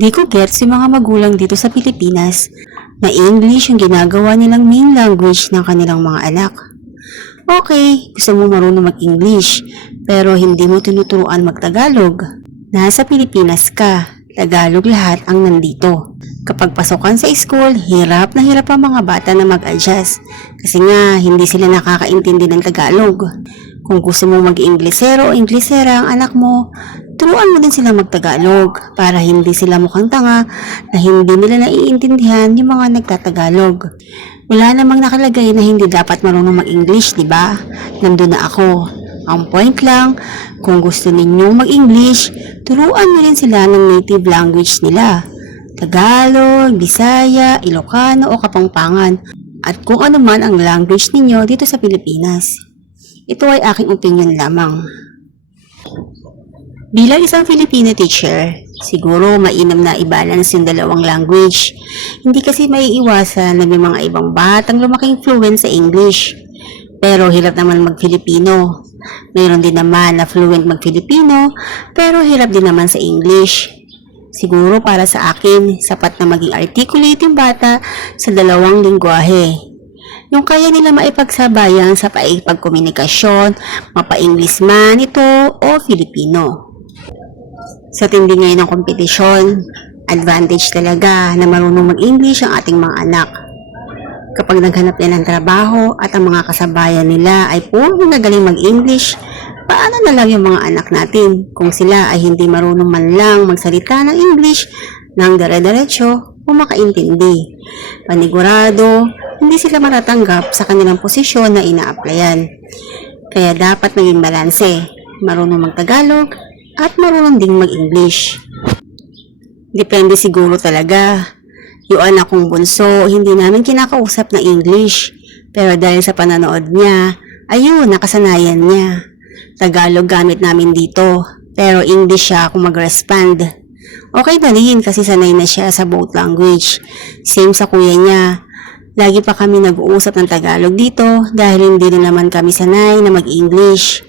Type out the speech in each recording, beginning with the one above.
Di ko gets yung mga magulang dito sa Pilipinas na English yung ginagawa nilang main language ng kanilang mga anak. Okay, gusto mo marunong mag-English, pero hindi mo tinuturuan mag-Tagalog. Nasa Pilipinas ka, Tagalog lahat ang nandito. Kapag pasokan sa school, hirap na hirap ang mga bata na mag-adjust kasi nga hindi sila nakakaintindi ng Tagalog. Kung gusto mo mag-Inglesero o Inglesera ang anak mo, turuan mo din sila mag-Tagalog para hindi sila mukhang tanga na hindi nila naiintindihan yung mga nagtatagalog. Wala namang nakalagay na hindi dapat marunong mag-English, di ba? Nandun na ako. Ang point lang, kung gusto ninyong mag-English, turuan nyo rin sila ng native language nila. Tagalog, Bisaya, Ilocano o Kapampangan at kung ano man ang language ninyo dito sa Pilipinas. Ito ay aking opinion lamang. Bilang isang Filipino teacher, siguro mainam na i-balance yung dalawang language. Hindi kasi maiiwasan na may mga ibang batang lumaking fluent sa English. Pero hirap naman mag-Filipino. Mayroon din naman na fluent mag-Filipino, pero hirap din naman sa English. Siguro para sa akin, sapat na maging articulate yung bata sa dalawang lingwahe. Yung kaya nila maipagsabayan sa paikipagkomunikasyon, mapa-English man ito o Filipino. Sa tindi ngayon ng kompetisyon, advantage talaga na marunong mag-English ang ating mga anak. Kapag naghanap nila ng trabaho at ang mga kasabayan nila ay puro nagaling mag-English, paano na lang yung mga anak natin kung sila ay hindi marunong man lang magsalita ng English ng dire-diretso o makaintindi? Panigurado, hindi sila matatanggap sa kanilang posisyon na ina-applyan. Kaya dapat maging balanse, marunong mag-Tagalog at marunong ding mag-English. Depende siguro talaga. Yung anak kong bunso, hindi namin kinakausap na English. Pero dahil sa pananood niya, ayun, nakasanayan niya. Tagalog gamit namin dito, pero English siya kung mag-respond. Okay na rin kasi sanay na siya sa both language. Same sa kuya niya. Lagi pa kami nag-uusap ng Tagalog dito dahil hindi rin naman kami sanay na mag-English.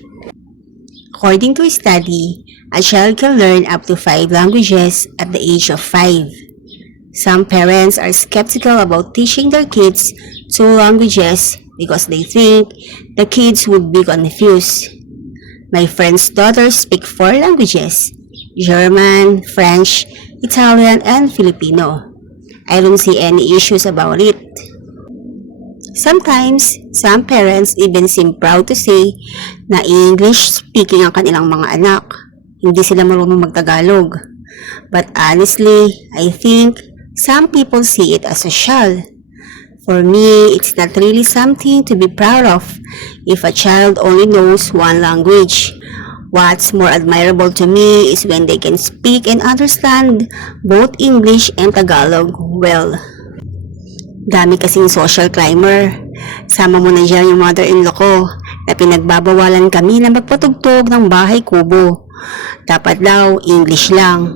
According to a study, a child can learn up to 5 languages at the age of 5. Some parents are skeptical about teaching their kids 2 languages because they think the kids would be confused. My friend's daughters speak 4 languages: German, French, Italian, and Filipino. I don't see any issues about it. Sometimes, some parents even seem proud to say na English speaking ang kanilang mga anak. Hindi sila marunong mag-Tagalog. But honestly, I think some people see it as social. For me, it's not really something to be proud of if a child only knows 1 language. What's more admirable to me is when they can speak and understand both English and Tagalog well. Dami kasing social climber. Sama mo na dyan yung mother-in-law ko na pinagbabawalan kami na magpatugtog ng bahay kubo. Dapat daw English lang.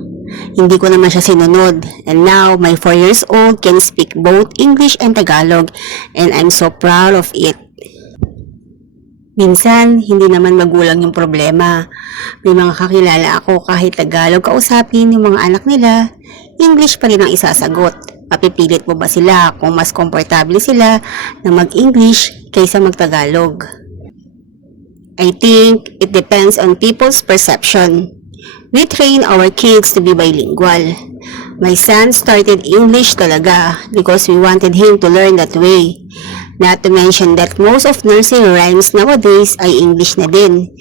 Hindi ko naman siya sinunod. And now, my 4 years old can speak both English and Tagalog and I'm so proud of it. Minsan, hindi naman magulang yung problema. May mga kakilala ako kahit Tagalog kausapin yung mga anak nila, English pa rin ang isasagot. Papipilit mo ba sila kung mas komportable sila na mag-English kaysa mag-Tagalog? I think it depends on people's perception. We train our kids to be bilingual. My son started English talaga because we wanted him to learn that way. Not to mention that most of nursery rhymes nowadays ay English na din.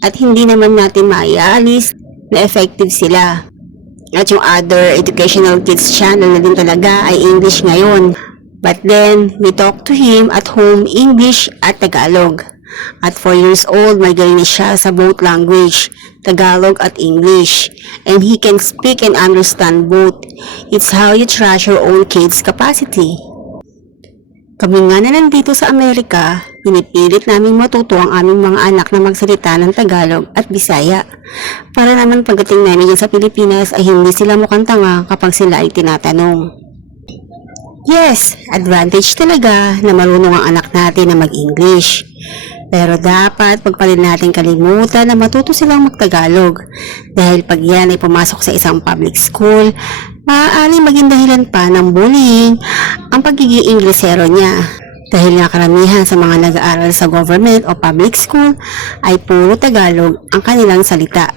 At hindi naman natin maialis na effective sila. At yung other educational kids channel na din talaga ay English ngayon. But then, we talk to him at home English at Tagalog. At 4 years old, may galing na siya sa both language, Tagalog at English. And he can speak and understand both. It's how you trash your own kids' capacity. Kami nga na nandito sa Amerika, pinipilit namin matuto ang aming mga anak na magsalita ng Tagalog at Bisaya. Para naman pagdating namin sa Pilipinas ay hindi sila mukhang tanga kapag sila ay tinatanong. Yes, advantage talaga na marunong ang anak natin na mag-English. Pero dapat pagpalin natin kalimutan na matuto silang mag-Tagalog. Dahil pag yan ay pumasok sa isang public school, Maaaring maging dahilan pa ng bullying ang pagiging Inglesero niya. Dahil nga karamihan sa mga nag-aaral sa government o public school ay puro Tagalog ang kanilang salita.